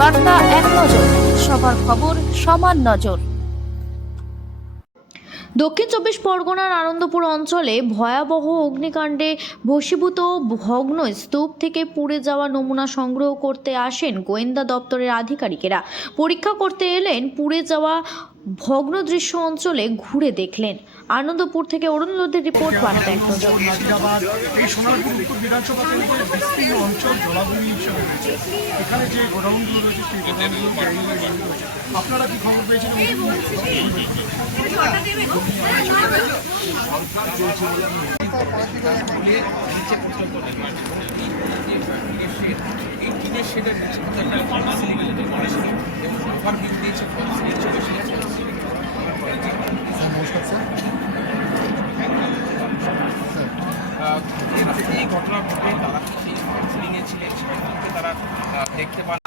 বার্তা এক নজর, সবার খবর সমান নজর। দক্ষিণ চব্বিশ পরগনার আনন্দপুর অঞ্চলে ভয়াবহ অগ্নিকাণ্ডে ভস্মীভূত ভগ্ন স্তূপ থেকে পুড়ে যাওয়া নমুনা সংগ্রহ করতে আসেন গোয়েন্দা দপ্তরের আধিকারিকেরা। পরীক্ষা করতে এলেন পুড়ে যাওয়া ভগ্ন দৃশ্য অঞ্চলে ঘুরে দেখলেন। আনন্দপুর থেকে অরুণ লোধের রিপোর্ট, বার্তা এক নজর। এই সোনারপুর উত্তর বিধানসভা কেন্দ্রের বিস্তীর্ণ অঞ্চল জলাভূমি হিসেবে রয়েছে। এখানে যে গোডাউনগুলো রয়েছে সেই গোডাউনগুলো আপনারা কি খবর পেয়েছেন? এই ঘটনার ঘটে তারা সেই কাউন্সিলিংয়ে ছিলেন, সেখান থেকে তারা দেখতে পান